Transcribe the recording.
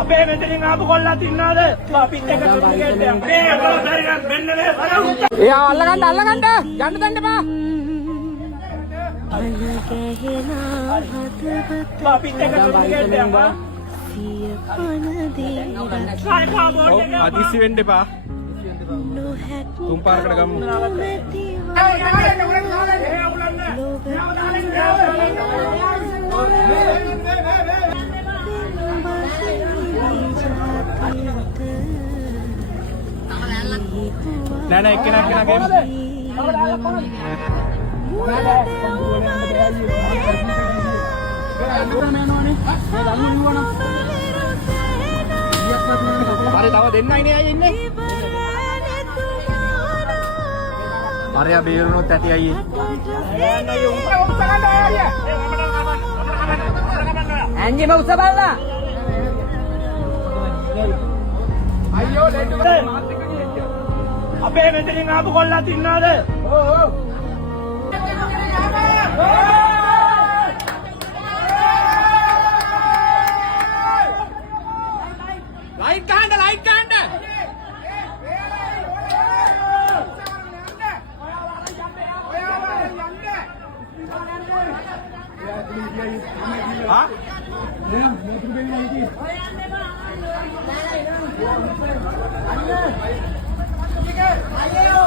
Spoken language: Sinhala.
අපේ මෙතනින් ආපු කොල්ලා තින්නවද? අපිත් එක්ක ක්‍රිකට් එක. මේ ඔයගොල්ලෝ බැරිනම් මෙන්න මේ බලන්න. එයා අල්ලගන්න යන්න දෙන්න එපා. අපිත් එක්ක ක්‍රිකට් එක. අදිස්සි වෙන්න එපා. තුන් පාරකට ගමු. නෑ එක්කෙනා ගේම්. හරි තව දෙන්නයි නේ අය ඉන්නේ. හරියා බේරුණොත් ඇති අයියේ. ඇන්ජිම උස බලලා. අයියෝ ලෙඩ අපේ මෙතනින් ආපු කොල්ලා තින්නවද? ඔව්. ලයිට් ගහන්න. හා? අයියෝ